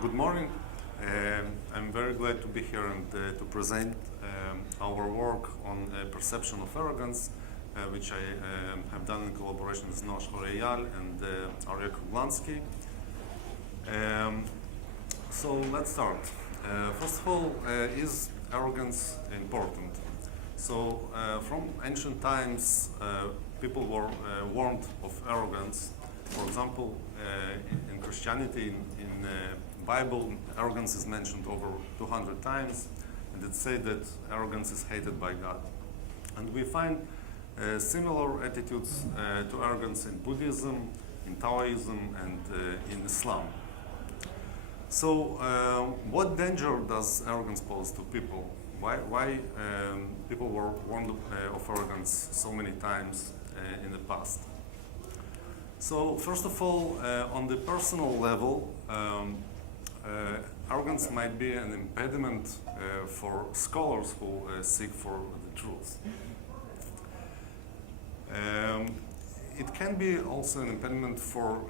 Good morning. I'm very glad to be here and to present our work on perception of arrogance, which I have done in collaboration with Nosh Horeyal and Arya Kruglansky. So let's start. First of all, is arrogance important? So from ancient times, people were warned of arrogance. For example, in Christianity, in Bible, arrogance is mentioned over 200 times, and it says that arrogance is hated by God. And we find similar attitudes to arrogance in Buddhism, in Taoism, and in Islam. So, what danger does arrogance pose to people? Why people were warned of arrogance so many times in the past? So, first of all, on the personal level, arrogance might be an impediment for scholars who seek for the truth. It can be also an impediment for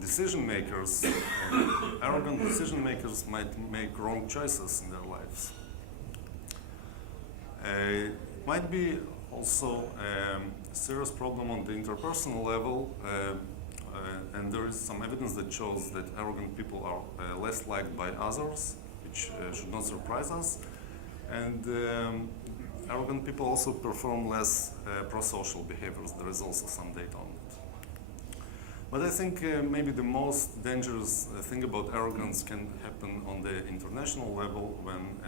decision makers. Arrogant decision makers might make wrong choices in their lives. It might be also a serious problem on the interpersonal level, and there is some evidence that shows that arrogant people are less liked by others, which should not surprise us. And arrogant people also perform less prosocial behaviors. There is also some data on it. But I think maybe the most dangerous thing about arrogance can happen on the international level when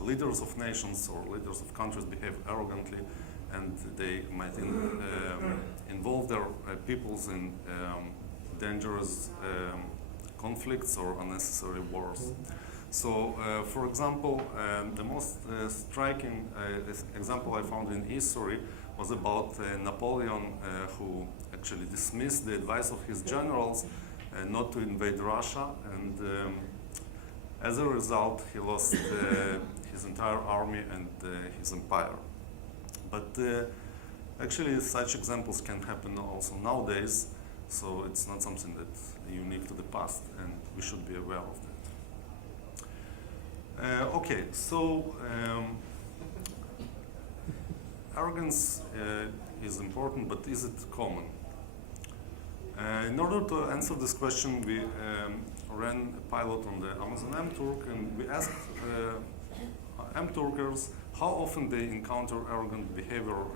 leaders of nations or leaders of countries behave arrogantly, and they might involve their peoples in dangerous conflicts or unnecessary wars. So, for example, the most striking example I found in history was about Napoleon, who actually dismissed the advice of his generals not to invade Russia, and as a result, he lost his entire army and his empire. But actually, such examples can happen also nowadays, so it's not something that's unique to the past, and we should be aware of that. Okay, so arrogance is important, but is it common? In order to answer this question, we ran a pilot on the Amazon M-Turk, and we asked M-Turkers how often they encounter arrogant behavior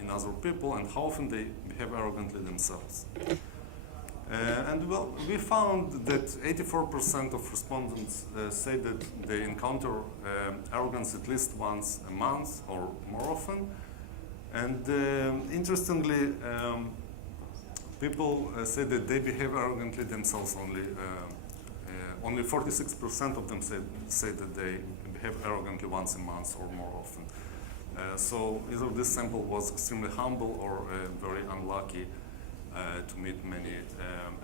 in other people and how often they behave arrogantly themselves. And well, we found that 84% of respondents say that they encounter arrogance at least once a month or more often. And interestingly, people say that they behave arrogantly themselves only. Only 46% of them say that they behave arrogantly once a month or more often. So either this sample was extremely humble or very unlucky to meet many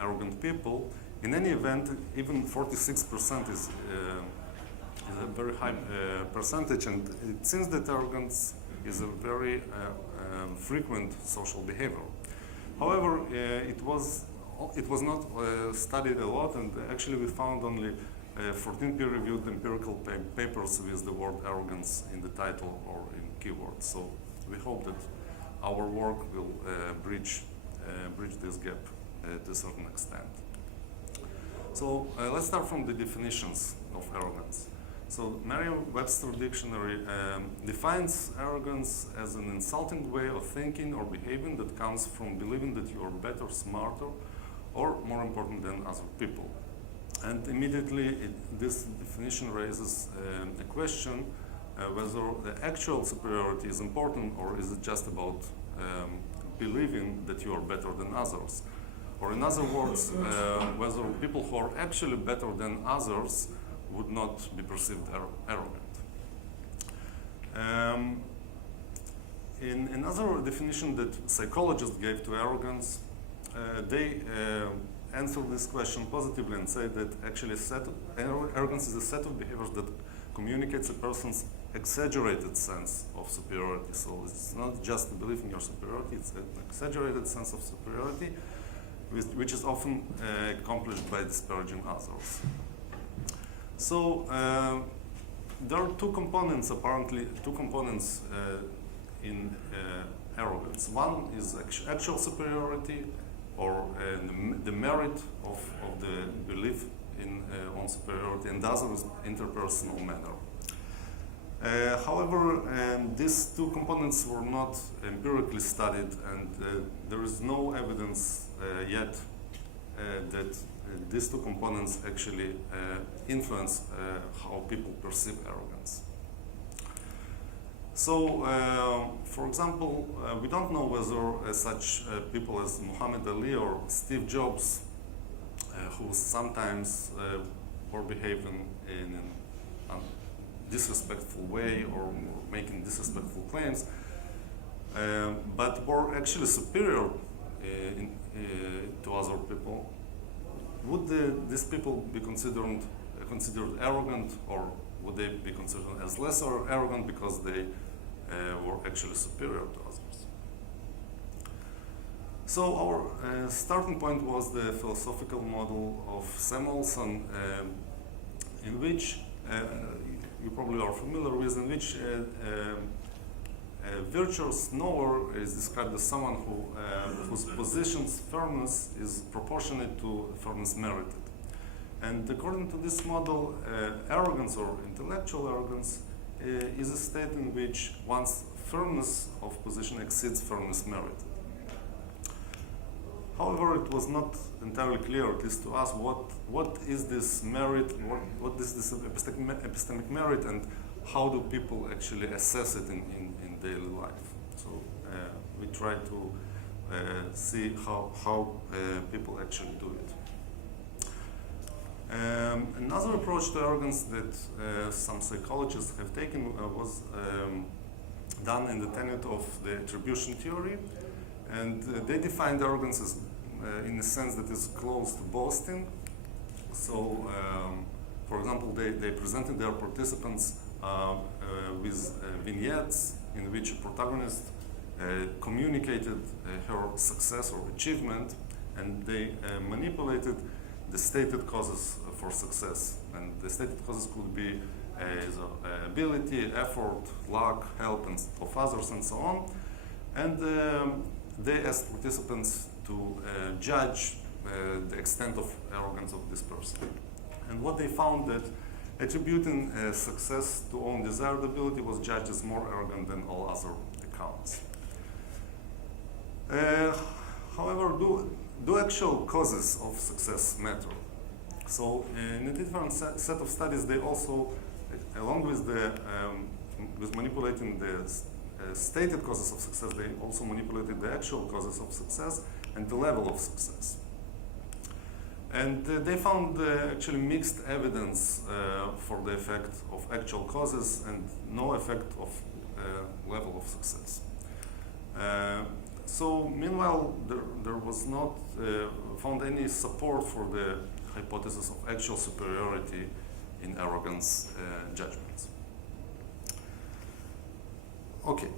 arrogant people. In any event, even 46% is a very high percentage, and it seems that arrogance is a very frequent social behavior. However, it was not studied a lot, and actually we found only 14 peer-reviewed empirical papers with the word arrogance in the title or in keywords. So we hope that our work will bridge this gap to a certain extent. So let's start from the definitions of arrogance. So Merriam-Webster Dictionary defines arrogance as an insulting way of thinking or behaving that comes from believing that you are better, smarter, or more important than other people. And immediately this definition raises the question whether the actual superiority is important, or is it just about believing that you are better than others? Or in other words, whether people who are actually better than others would not be perceived arrogant. In another definition that psychologists gave to arrogance, they answer this question positively and say that actually arrogance is a set of behaviors that communicates a person's exaggerated sense of superiority. So it's not just a belief in your superiority, it's an exaggerated sense of superiority. which is often accomplished by disparaging others. So there are two components in arrogance. One is actual superiority, or the merit of the belief on superiority, and the other is interpersonal manner. However, these two components were not empirically studied, and there is no evidence yet that these two components actually influence how people perceive arrogance. So, for example, we don't know whether such people as Muhammad Ali or Steve Jobs, who sometimes were behaving in a disrespectful way or making disrespectful claims, but were actually superior to other people. Would these people be considered arrogant, or would they be considered as lesser arrogant because they were actually superior to others? So our starting point was the philosophical model of Samuelson, in which you probably are familiar with, in which a virtuous knower is described as someone whose position's firmness is proportionate to firmness merited. And according to this model, arrogance or intellectual arrogance is a state in which one's firmness of position exceeds firmness merited. However, it was not entirely clear, at least to us, what is this merit, what is this epistemic merit, and how do people actually assess it in daily life. So we try to see how people actually do it. Another approach to arrogance that some psychologists have taken was done in the tenet of the attribution theory, and they defined arrogance as, in a sense that is close to boasting. So, for example, they presented their participants with vignettes in which a protagonist communicated her success or achievement, and they manipulated the stated causes for success. And the stated causes could be ability, effort, luck, help of others, and so on. And they asked participants to judge the extent of arrogance of this person. And what they found that attributing success to own desired ability was judged as more arrogant than all other accounts. However, do actual causes of success matter? So in a different set of studies, they also, along with with manipulating the stated causes of success, they also manipulated the actual causes of success and the level of success. And they found actually mixed evidence for the effect of actual causes and no effect of level of success. So meanwhile, there was not found any support for the hypothesis of actual superiority in arrogance judgments. Okay,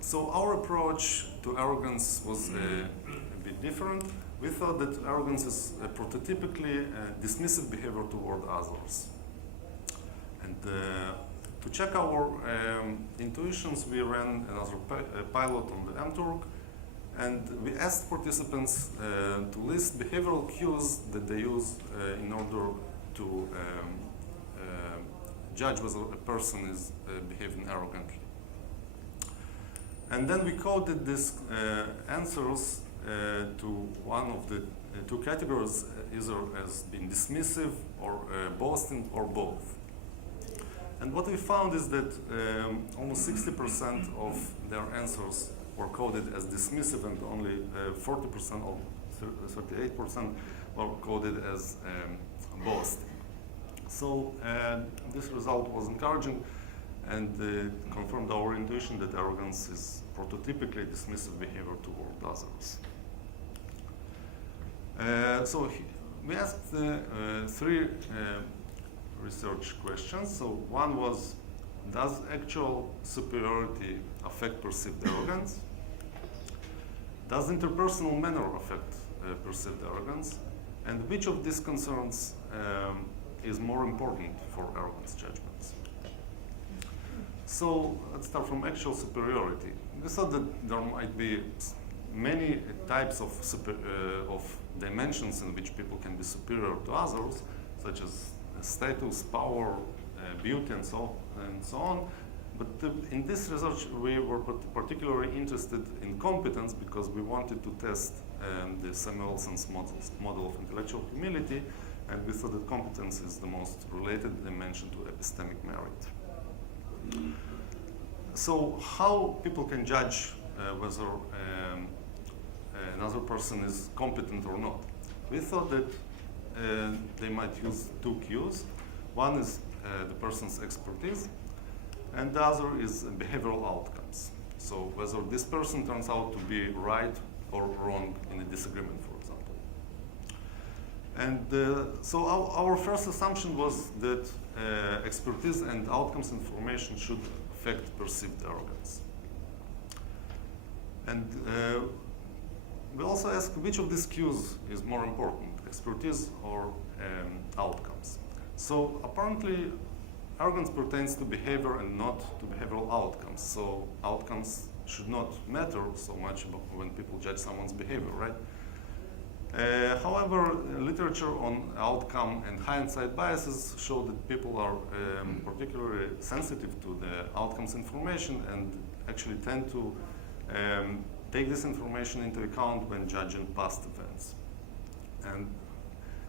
so our approach to arrogance was a bit different. We thought that arrogance is a prototypically dismissive behavior toward others. And to check our intuitions, we ran another pilot on the mTurk, and we asked participants to list behavioral cues that they use in order to judge whether a person is behaving arrogantly. And then we coded these answers to one of the two categories, either as being dismissive or boasting or both. And what we found is that almost 60% of their answers were coded as dismissive, and only 40% or 38% were coded as boasting. So this result was encouraging and confirmed our intuition that arrogance is prototypically dismissive behavior toward others. So we asked three research questions. So one was, does actual superiority affect perceived arrogance? Does interpersonal manner affect perceived arrogance, and which of these concerns is more important for arrogance judgments. So let's start from actual superiority. We thought that there might be many types of dimensions in which people can be superior to others, such as status, power, beauty, and so on. But in this research, we were particularly interested in competence because we wanted to test the Samuelson's model of intellectual humility, and we thought that competence is the most related dimension to epistemic merit. So how people can judge whether another person is competent or not? We thought that they might use two cues. One is the person's expertise, and the other is behavioral outcomes. So whether this person turns out to be right or wrong in a disagreement, for example. And so our first assumption was that expertise and outcomes information should affect perceived arrogance. And we also asked which of these cues is more important, expertise or outcomes. So apparently, arrogance pertains to behavior and not to behavioral outcomes. So outcomes should not matter so much when people judge someone's behavior, right? However, literature on outcome and hindsight biases show that people are particularly sensitive to the outcomes information and actually tend to take this information into account when judging past events. And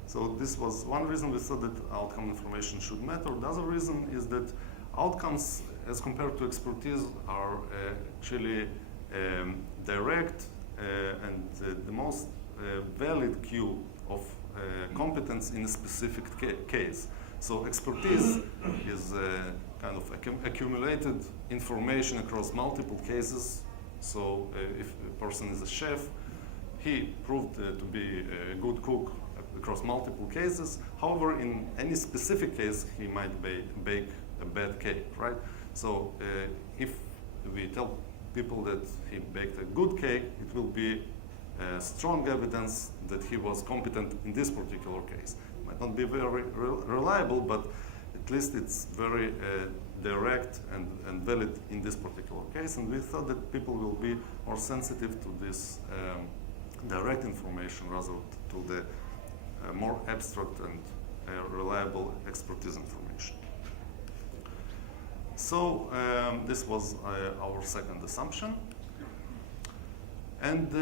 so this was one reason we thought that outcome information should matter. The other reason is that outcomes, as compared to expertise, are actually direct and the most valid cue of competence in a specific case. So expertise is kind of accumulated information across multiple cases. So if a person is a chef, he proved to be a good cook across multiple cases. However, in any specific case, he might bake a bad cake, right? So if we tell people that he baked a good cake, it will be strong evidence that he was competent in this particular case. It might not be very reliable, but at least it's very direct and valid in this particular case. And we thought that people will be more sensitive to this direct information rather to the more abstract and reliable expertise information. So this was our second assumption. And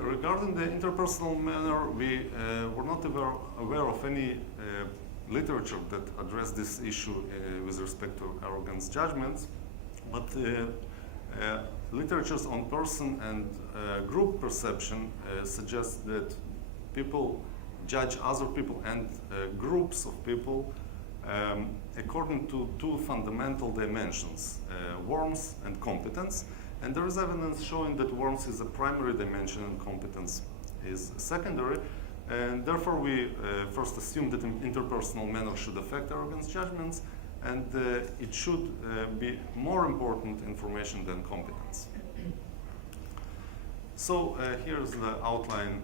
regarding the interpersonal manner, we were not aware of any literature that addressed this issue with respect to arrogance judgments, but literatures on person and group perception suggests that people judge other people and groups of people according to two fundamental dimensions, warmth and competence. And there is evidence showing that warmth is a primary dimension and competence is secondary. And therefore, we first assumed that interpersonal manner should affect arrogance judgments, and it should be more important information than competence. So here's the outline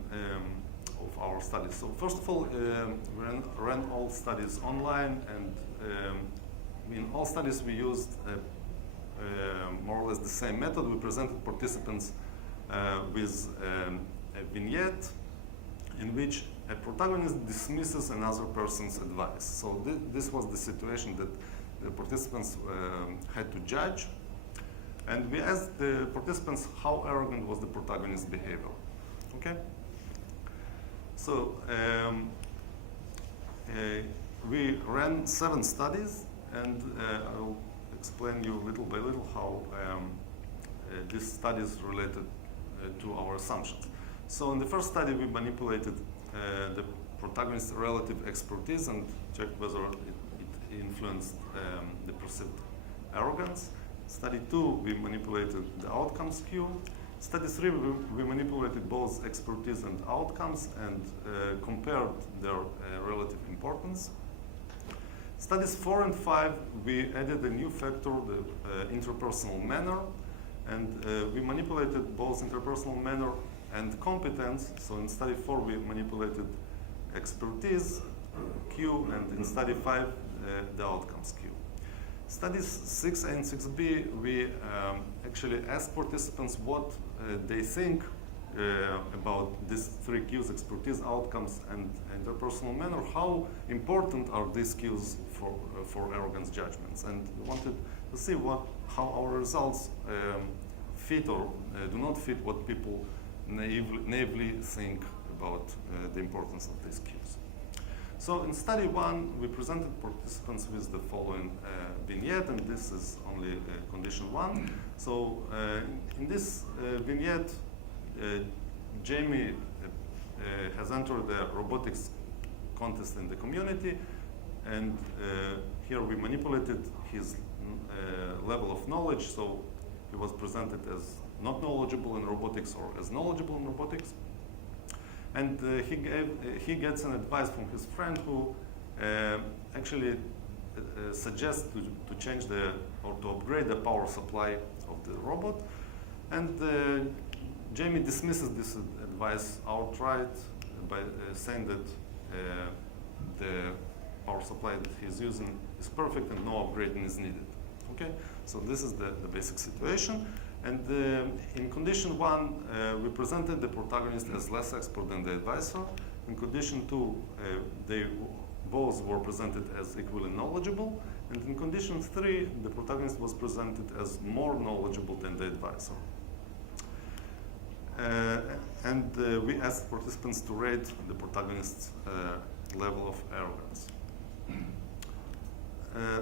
of our studies. So first of all, we ran all studies online, and in all studies we used more or less the same method. We presented participants with a vignette in which a protagonist dismisses another person's advice. So this was the situation that the participants had to judge. And we asked the participants how arrogant was the protagonist's behavior. Okay? So we ran 7 studies, and I'll explain you little by little how these studies related to our assumptions. So in the first study, we manipulated the protagonist's relative expertise and checked whether it influenced the perceived arrogance. Study 2, we manipulated the outcomes cue. Study 3, we manipulated both expertise and outcomes and compared their relative importance. Studies 4 and 5, we added a new factor, the interpersonal manner, and we manipulated both interpersonal manner and competence. So in study 4, we manipulated expertise, Q, and in study 5, the outcomes, Q. Studies 6A and 6B, we actually asked participants what they think about these 3 Qs, expertise, outcomes, and interpersonal manner. How important are these Qs for arrogance judgments? And we wanted to see how our results fit or do not fit what people naively think about the importance of these Qs. So in study 1, we presented participants with the following vignette, and this is only condition 1. So in this vignette, Jamie has entered the robotics contest in the community, and here we manipulated his level of knowledge. So he was presented as not knowledgeable in robotics or as knowledgeable in robotics. And he gets an advice from his friend who actually suggests to change or to upgrade the power supply of the robot. And Jamie dismisses this advice outright by saying that the power supply that he's using is perfect and no upgrading is needed. Okay, so this is the basic situation. And in condition 1, we presented the protagonist as less expert than the advisor. In condition 2, they both were presented as equally knowledgeable. And in condition 3, the protagonist was presented as more knowledgeable than the advisor. We asked participants to rate the protagonist's level of arrogance.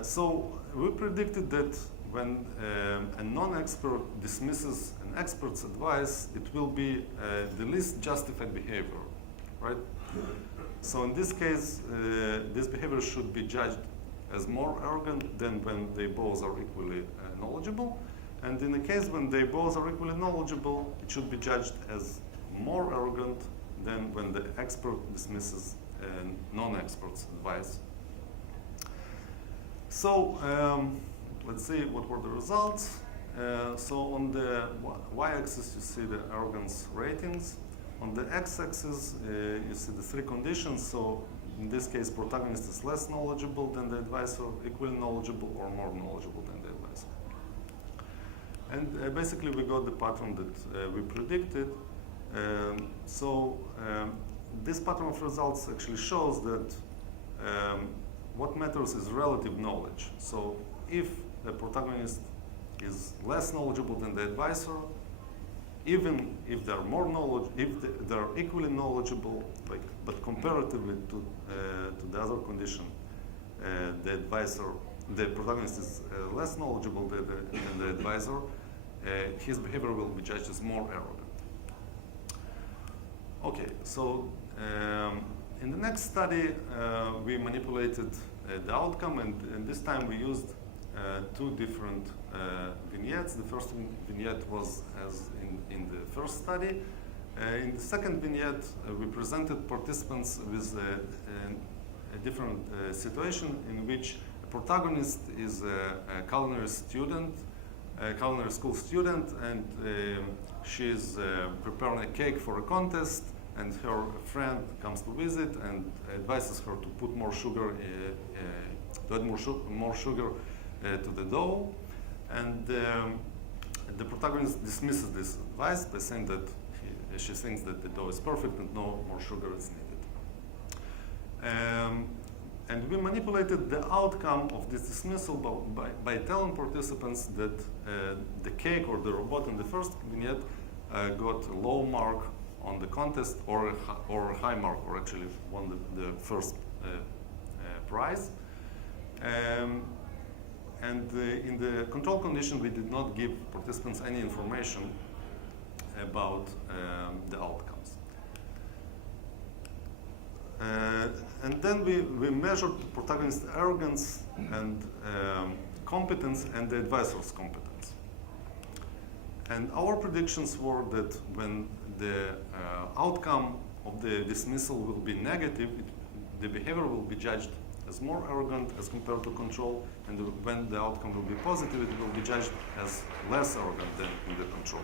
So we predicted that when a non-expert dismisses an expert's advice, it will be the least justified behavior, right? So in this case, this behavior should be judged as more arrogant than when they both are equally knowledgeable. And in the case when they both are equally knowledgeable, it should be judged as more arrogant than when the expert dismisses a non-expert's advice. So let's see what were the results. So on the y-axis, you see the arrogance ratings. On the x-axis, you see the 3 conditions. So in this case, protagonist is less knowledgeable than the advisor, equally knowledgeable, or more knowledgeable than the advisor. And basically, we got the pattern that we predicted. This pattern of results actually shows that what matters is relative knowledge. So if the protagonist is less knowledgeable than the advisor, even if they're more if they're equally knowledgeable, but comparatively to the other condition, the protagonist is less knowledgeable than the advisor, his behavior will be judged as more arrogant. Okay, so in the next study, we manipulated the outcome, and this time we used 2 different vignettes. The first vignette was as in the first study. In the second vignette, we presented participants with a different situation in which a protagonist is a culinary student, a culinary school student, and she is preparing a cake for a contest, and her friend comes to visit and advises her to put more sugar, to add more sugar to the dough. And the protagonist dismisses this advice by saying that she thinks that the dough is perfect and no more sugar is needed. And we manipulated the outcome of this dismissal by telling participants that the cake or the robot in the first vignette got a low mark on the contest or a high mark, or actually won the first prize. In the control condition, we did not give participants any information about the outcomes. And then we measured the protagonist's arrogance and competence and the advisor's competence. And our predictions were that when the outcome of the dismissal will be negative, the behavior will be judged as more arrogant as compared to control, and when the outcome will be positive, it will be judged as less arrogant than in the control.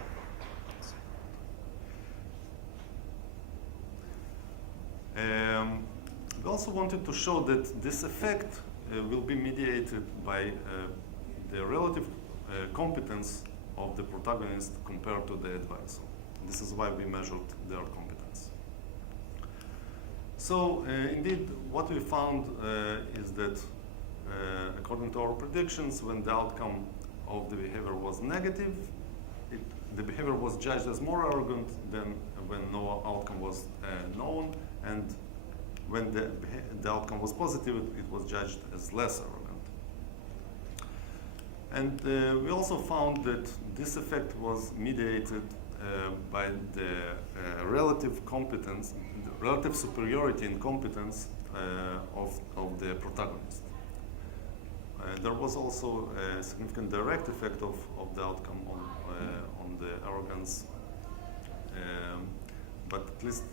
We also wanted to show that this effect will be mediated by the relative competence of the protagonist compared to the advisor. This is why we measured their competence. So indeed, what we found is that according to our predictions, when the outcome of the behavior was negative, the behavior was judged as more arrogant than when no outcome was known, and when the outcome was positive, it was judged as less arrogant. And we also found that this effect was mediated by the relative competence, the relative superiority in competence of the protagonist. There was also a significant direct effect of the outcome on the arrogance, but at least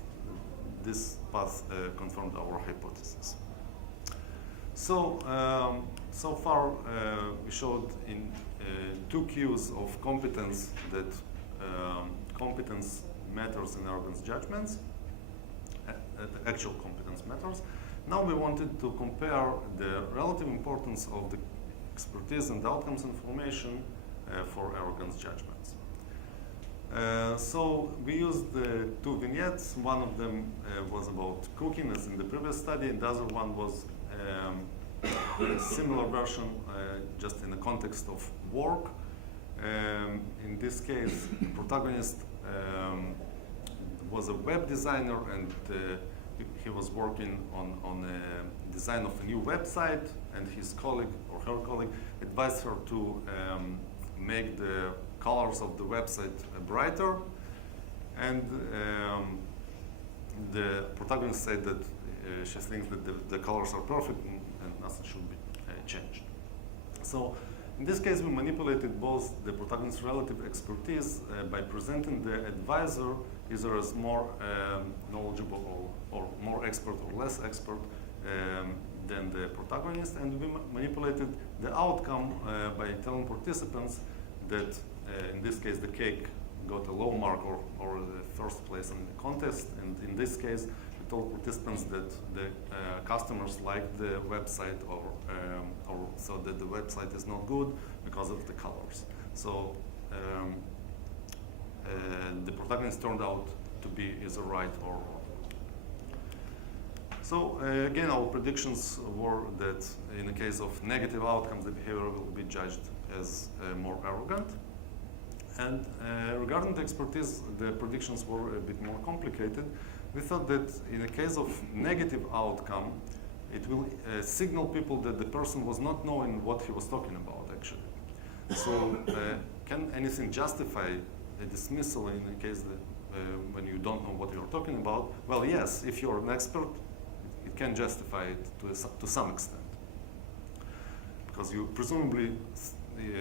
this path confirmed our hypothesis. So, so far we showed in two cues of competence that competence matters in arrogance judgments, actual competence matters. Now we wanted to compare the relative importance of the expertise and the outcomes information for arrogance judgments. So we used two vignettes. One of them was about cooking, as in the previous study, and the other one was a similar version, just in the context of work. In this case, the protagonist was a web designer, and he was working on a design of a new website, and his colleague or her colleague advised her to make the colors of the website brighter, and the protagonist said that she thinks that the colors are perfect and nothing should be changed. So in this case, we manipulated both the protagonist's relative expertise by presenting the advisor either as more knowledgeable or more expert or less expert than the protagonist, and we manipulated the outcome by telling participants that in this case the cake got a low mark or the first place in the contest, and in this case we told participants that the customers liked the website or so that the website is not good because of the colors. So the protagonist turned out to be either right or wrong. So again, our predictions were that in the case of negative outcomes, the behavior will be judged as more arrogant. And regarding the expertise, the predictions were a bit more complicated. We thought that in the case of negative outcome, it will signal people that the person was not knowing what he was talking about, actually. So can anything justify a dismissal in the case that when you don't know what you're talking about? Well, yes, if you're an expert, it can justify it to some extent. Because you presumably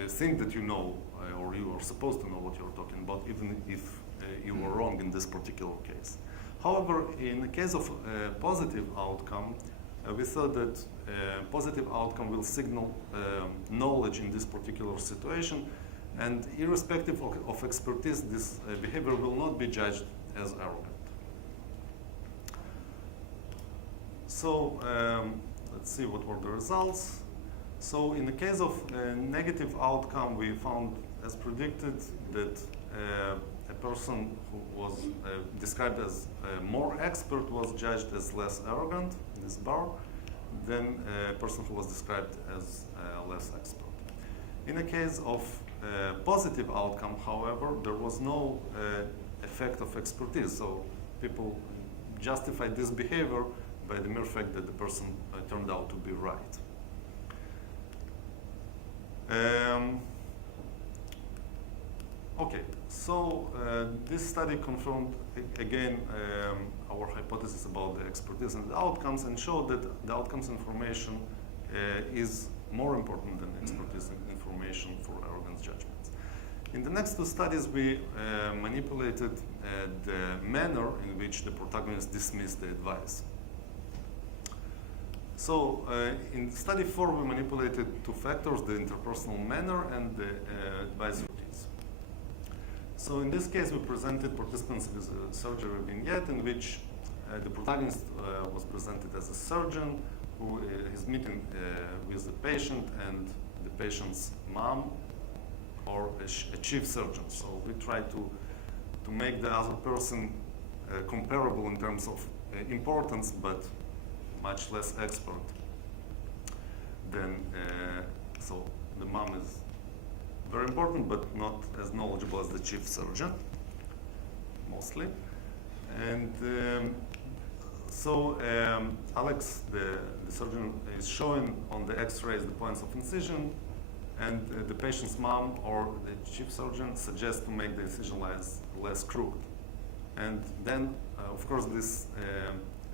think that you know, or you are supposed to know what you're talking about, even if you were wrong in this particular case. However, in the case of a positive outcome, we thought that positive outcome will signal knowledge in this particular situation, and irrespective of expertise, this behavior will not be judged as arrogant. So let's see what were the results. So in the case of a negative outcome, we found, as predicted, that a person who was described as more expert was judged as less arrogant, in this bar, than a person who was described as less expert. In the case of positive outcome, however, there was no effect of expertise, so people justified this behavior by the mere fact that the person turned out to be right. Okay, so this study confirmed again our hypothesis about the expertise and the outcomes, and showed that the outcomes information is more important than expertise information for arrogance judgments. In the next two studies, we manipulated the manner in which the protagonist dismissed the advice. So in study 4, we manipulated two factors, the interpersonal manner and the advice routines. So in this case, we presented participants with a surgery vignette in which the protagonist was presented as a surgeon who is meeting with the patient and the patient's mom or a chief surgeon. So we try to make the other person comparable in terms of importance, but much less expert than, so the mom is very important, but not as knowledgeable as the chief surgeon, mostly. And Alex, the surgeon, is showing on the x-rays the points of incision, and the patient's mom or the chief surgeon suggests to make the incision lines less crooked. And then, of course, this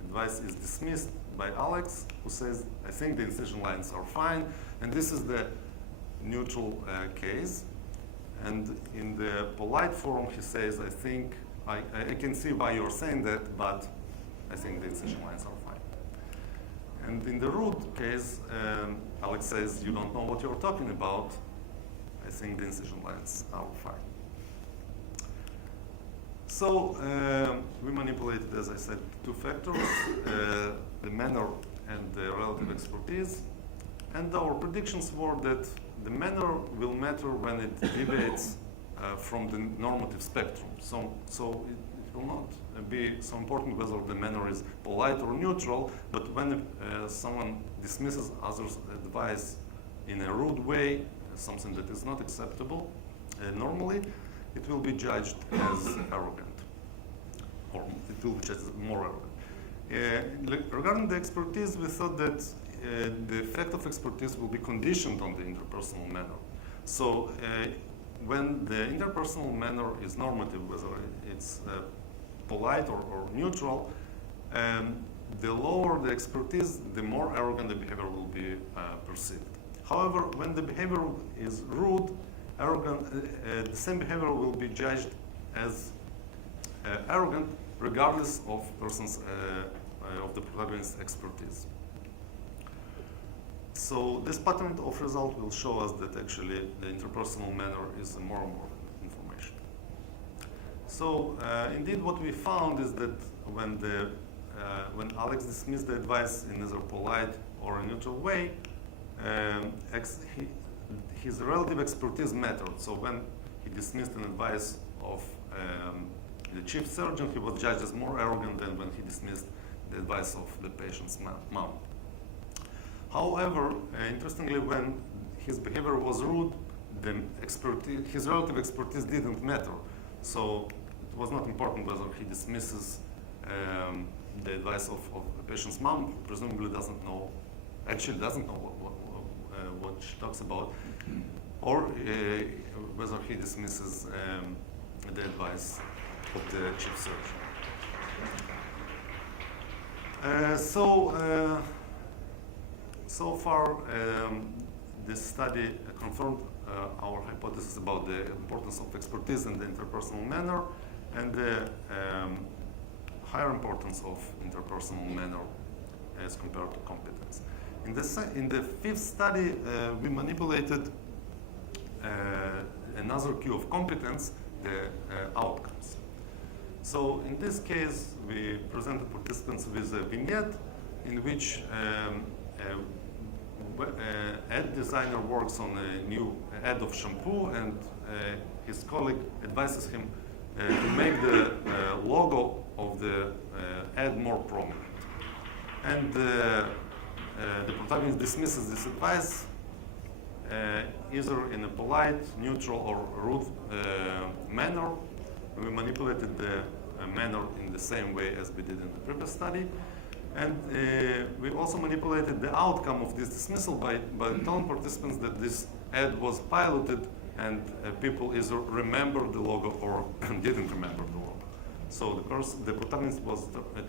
advice is dismissed by Alex, who says, I think the incision lines are fine, and this is the neutral case. And in the polite form, he says, I think, I can see why you're saying that, but I think the incision lines are fine. And in the rude case, Alex says, you don't know what you're talking about. I think the incision lines are fine. So we manipulated, as I said, two factors, the manner and the relative expertise. And our predictions were that the manner will matter when it deviates from the normative spectrum. So it will not be so important whether the manner is polite or neutral, but when someone dismisses others' advice in a rude way, something that is not acceptable, normally, it will be judged as arrogant, or it will be judged as more arrogant. Regarding the expertise, we thought that the effect of expertise will be conditioned on the interpersonal manner. So when the interpersonal manner is normative, whether it's polite or neutral, the lower the expertise, the more arrogant the behavior will be perceived. However, when the behavior is rude, arrogant, the same behavior will be judged as arrogant, regardless of of the protagonist's expertise. So this pattern of result will show us that actually the interpersonal manner is more and more information. So indeed, what we found is that when Alex dismissed the advice in either polite or a neutral way, his relative expertise mattered. So when he dismissed an advice of the chief surgeon, he was judged as more arrogant than when he dismissed the advice of the patient's mom. However, interestingly, when his behavior was rude, his relative expertise didn't matter. So it was not important whether he dismisses the advice of the patient's mom, who presumably doesn't know what she talks about, or whether he dismisses the advice of the chief surgeon. So far, this study confirmed our hypothesis about the importance of expertise in the interpersonal manner and the higher importance of interpersonal manner as compared to competence. In the fifth study, we manipulated another cue of competence, the outcomes. So in this case, we presented participants with a vignette in which ad designer works on a new ad of shampoo, and his colleague advises him to make the logo of the ad more prominent. And the protagonist dismisses this advice either in a polite, neutral, or rude manner. We manipulated the manner in the same way as we did in the previous study. And we also manipulated the outcome of this dismissal by telling participants that this ad was piloted and people either remembered the logo or didn't remember the logo. So the protagonist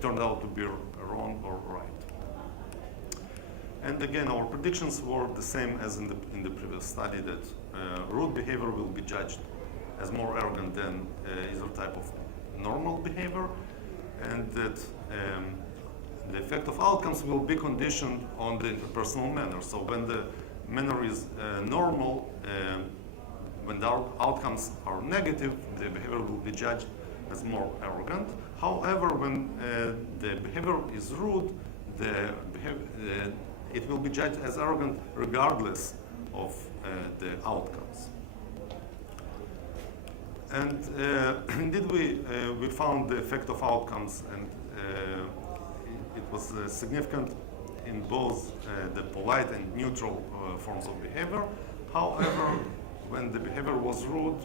turned out to be wrong or right. And again, our predictions were the same as in the previous study, that rude behavior will be judged as more arrogant than either type of normal behavior, and that the effect of outcomes will be conditioned on the interpersonal manner. So when the manner is normal, when the outcomes are negative, the behavior will be judged as more arrogant. However, when the behavior is rude, it will be judged as arrogant regardless of the outcomes. And indeed, we found the effect of outcomes, and it was significant in both the polite and neutral forms of behavior. However, when the behavior was rude,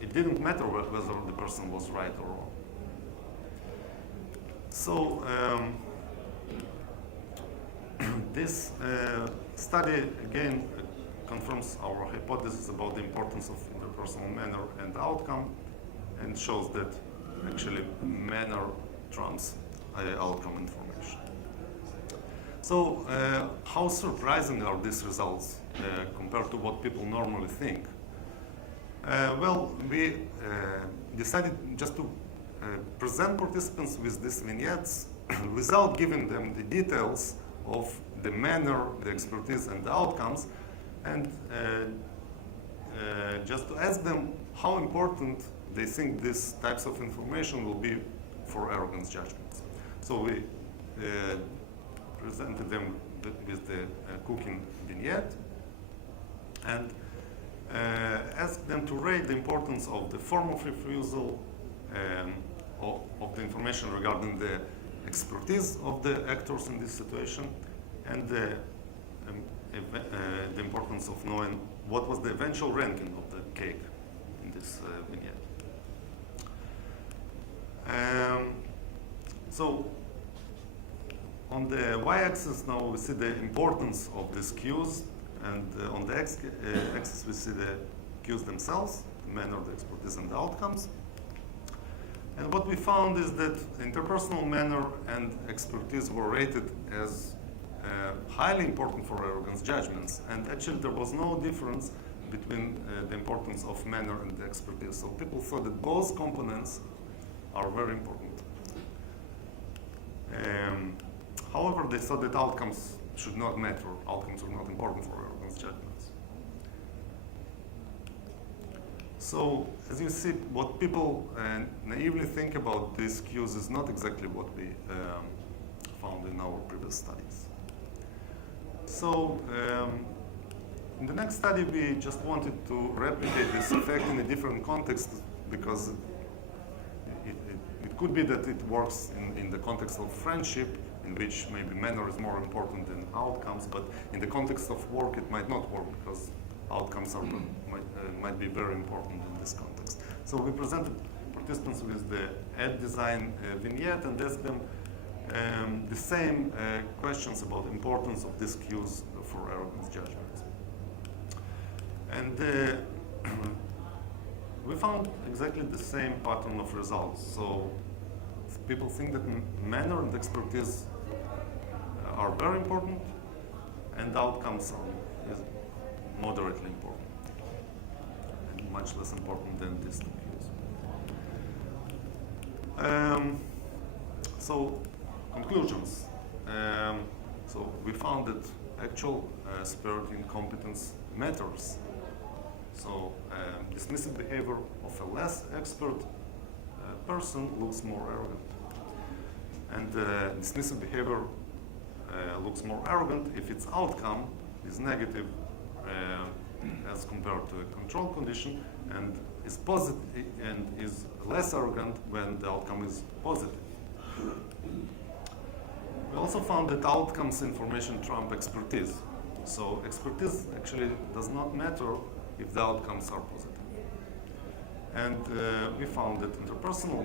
it didn't matter whether the person was right or wrong. So this study again confirms our hypothesis about the importance of interpersonal manner and outcome, and shows that actually manner trumps outcome information. So how surprising are these results compared to what people normally think? Well, we decided just to present participants with these vignettes without giving them the details of the manner, the expertise, and the outcomes, and just to ask them how important they think these types of information will be for arrogance judgments. So we presented them with the cooking vignette and asked them to rate the importance of the form of refusal, of the information regarding the expertise of the actors in this situation, and the importance of knowing what was the eventual ranking of the cake in this vignette. So on the y-axis now we see the importance of these cues, and on the x-axis we see the cues themselves, the manner, the expertise, and the outcomes. And what we found is that interpersonal manner and expertise were rated as highly important for arrogance judgments, and actually there was no difference between the importance of manner and the expertise. So people thought that both components are very important. However, they thought that outcomes should not matter. Outcomes are not important for arrogance judgments. So, as you see, what people naively think about these cues is not exactly what we found in our previous studies. So, in the next study, we just wanted to replicate this effect in a different context, because it could be that it works in the context of friendship, in which maybe manner is more important than outcomes, but in the context of work, it might not work, because outcomes are, might be very important in this context. So we presented participants with the ad design vignette and asked them the same questions about the importance of these cues for arrogance judgments. And we found exactly the same pattern of results. So people think that manner and expertise are very important, and outcomes are moderately important, and much less important than these two cues. So conclusions. So we found that actual superiority and competence matters. So dismissive behavior of a less expert person looks more arrogant. And dismissive behavior looks more arrogant if its outcome is negative as compared to a control condition, and is positive, and is less arrogant when the outcome is positive. We also found that outcomes information trump expertise. So expertise actually does not matter if the outcomes are positive. And we found that interpersonal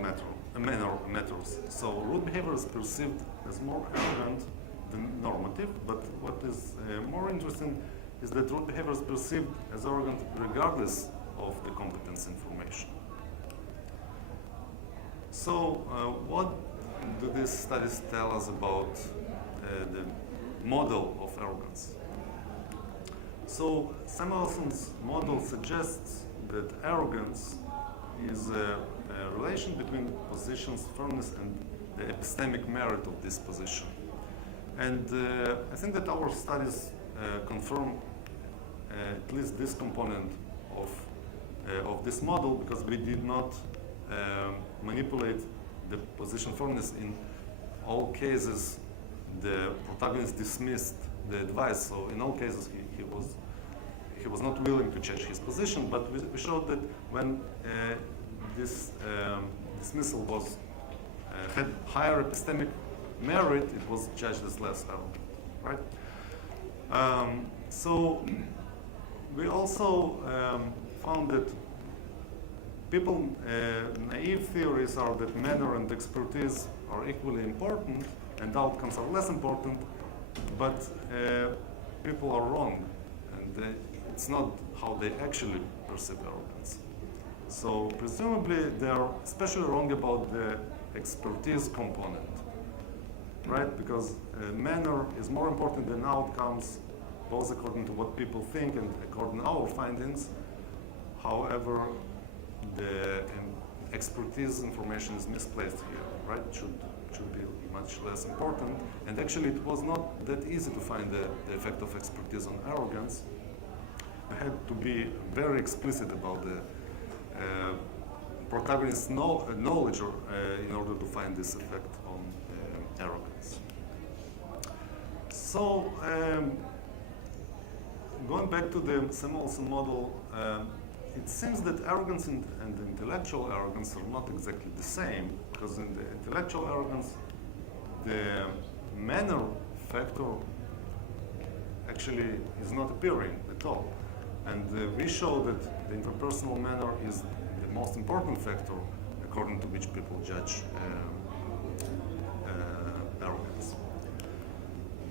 manner matters. So rude behavior is perceived as more arrogant than normative, but what is more interesting is that rude behavior is perceived as arrogant regardless of the competence information. So what do these studies tell us about the model of arrogance? So Samuelson's model suggests that arrogance is a relation between position's firmness and the epistemic merit of this position. And I think that our studies confirm at least this component of this model, because we did not manipulate the position firmness in all cases the protagonist dismissed the advice. So in all cases, he was not willing to change his position. But we showed that when this dismissal was had higher epistemic merit, it was judged as less arrogant, right? So we also found that people, naive theories are that manner and expertise are equally important and outcomes are less important, but people are wrong, and it's not how they actually perceive arrogance. So presumably they are especially wrong about the expertise component, right? Because manner is more important than outcomes, both according to what people think and according to our findings. However, the expertise information is misplaced here, right? Should be much less important. And actually, it was not that easy to find the effect of expertise on arrogance. I had to be very explicit about the protagonist's knowledge in order to find this effect on arrogance. So, going back to the Samuelson model, it seems that arrogance and intellectual arrogance are not exactly the same, because in the intellectual arrogance, the manner factor actually is not appearing at all. And we show that the interpersonal manner is the most important factor according to which people judge arrogance.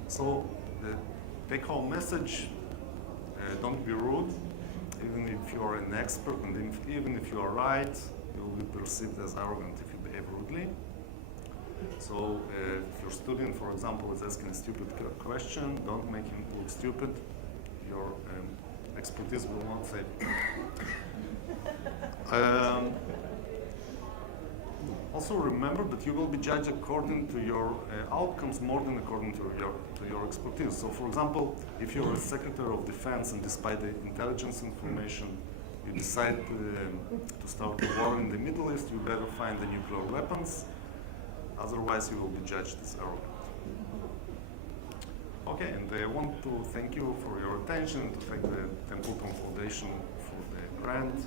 So the take-home message, don't be rude. Even if you are an expert, and even if you are right, you will be perceived as arrogant if you behave rudely. So if your student, for example, is asking a stupid question, don't make him look stupid. Your expertise will not save you. Also remember that you will be judged according to your outcomes more than according to your expertise. So for example, if you're a Secretary of Defense and despite the intelligence information, you decide to start a war in the Middle East, you better find the nuclear weapons. Otherwise, you will be judged as arrogant. Okay, and I want to thank you for your attention, to thank the Templeton Foundation for the grant.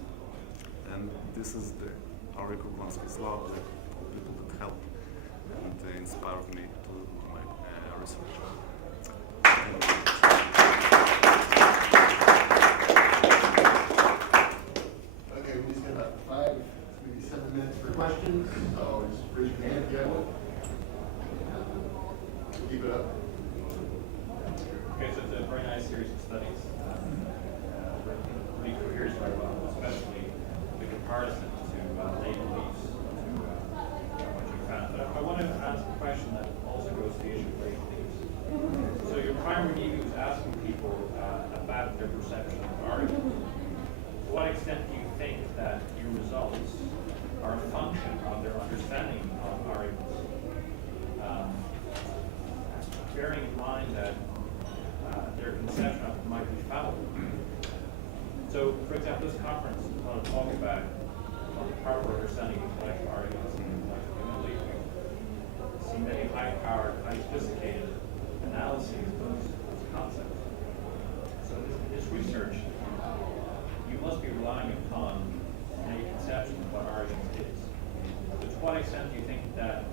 And this is the Ari Kurbanski's lab, the people that helped and inspired me to do my research. Okay, we just got about 5, maybe 7 minutes for questions. So just raise your hand if you have one. Keep it up. Okay, so it's a very nice series of studies. Pretty coherent very well, especially the comparison to lay beliefs to what you found. But I want to ask a question that also goes to the issue of lay beliefs. So your primary review is asking people about their perception of argument. To what extent do you think that your results are a function of their understanding of arguments? Bearing in mind that their conception of it might be fallible. So, for example, this conference is going to talk about the proper understanding of intellectual arguments and intellectual humility. We've seen many high-powered, highly sophisticated analyses of those concepts. So, this research, you must be relying upon a conception of what arguments is. So, to what extent do you think that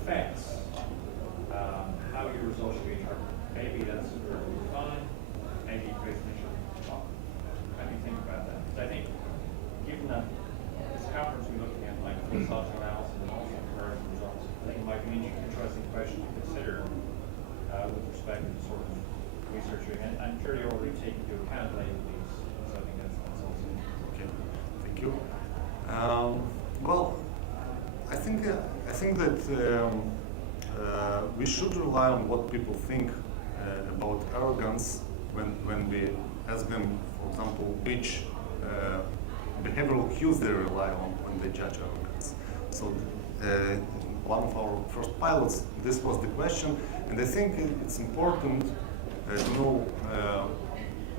affects how your results should be interpreted? Maybe that's perfectly fine. Maybe you create an issue. How do you think about that? Because I think, given that this conference we're looking at like philosophical analysis and also comparison results, I think it might be an interesting question to consider with respect to the sort of research you're doing. I'm sure you're already taking into account lay beliefs, so I think that's also Okay, thank you. Well, I think that we should rely on what people think about arrogance when we ask them, for example, which behavioral cues they rely on when they judge arrogance. So one of our first pilots, this was the question, and I think it's important to know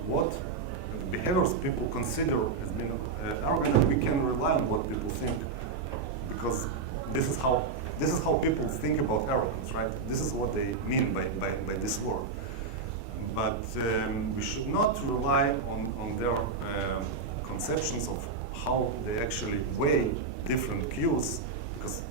what behaviors people consider as being arrogant, and we can rely on what people think, because this is how this is how people think about arrogance, right? This is what they mean by this word. But we should not rely on their conceptions of how they actually weigh different cues, because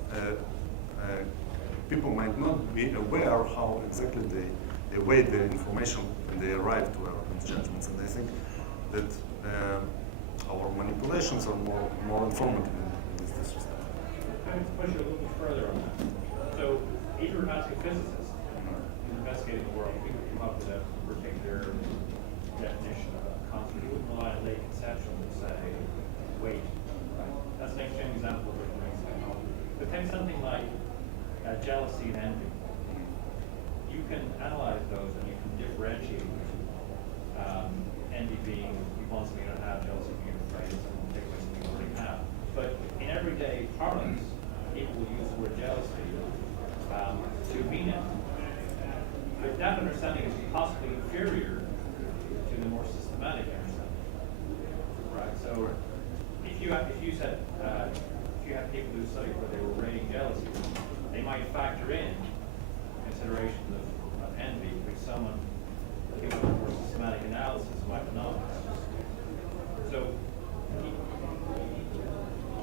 people might not be aware how exactly they weigh the information when they arrive to arrogance judgments. And I think that our manipulations are more informative in this respect. I'm going to push you a little bit further on that. So, if you're asking physicists, investigating the world, we would come up with a particular definition of a constant. You wouldn't rely on lay conception and say, weight. Right? That's an extreme example of what makes technology. But take something like jealousy and envy. You can analyze those and you can differentiate envy being you want something you don't have, jealousy being afraid of someone take away something you already have. But in everyday parlance, people will use the word jealousy to mean it. But that understanding is possibly inferior to the more systematic understanding, right? So, if you have people who study where they were rating jealousy, they might factor in considerations of envy, which someone given a more systematic analysis might not. So,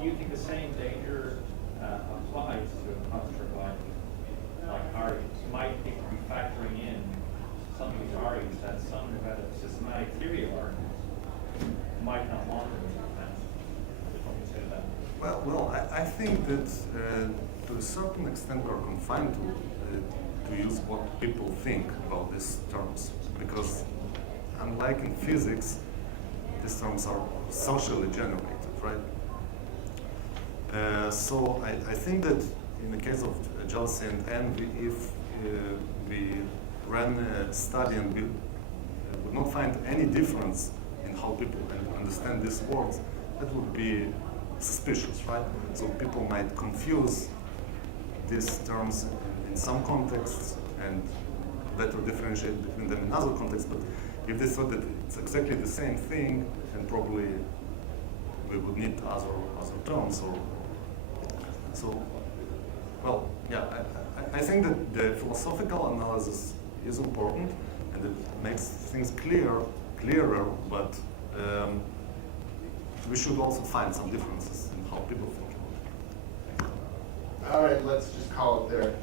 do you think the same danger applies to a construct like Ari's? Might people be factoring in some of these Ari's that some who had a systematic theory of arguments might not want to advance? What do you say to that? Well, I think that to a certain extent we are confined to use what people think about these terms, because unlike in physics, these terms are socially generated, right? So I think that in the case of jealousy and envy, if we ran a study and we would not find any difference in how people understand these words, that would be suspicious, right? So people might confuse these terms in some contexts and better differentiate between them in other contexts, but if they thought that it's exactly the same thing, then probably we would need other terms. I think that the philosophical analysis is important and it makes things clearer, but we should also find some differences in how people think about it. All right, let's just call it there.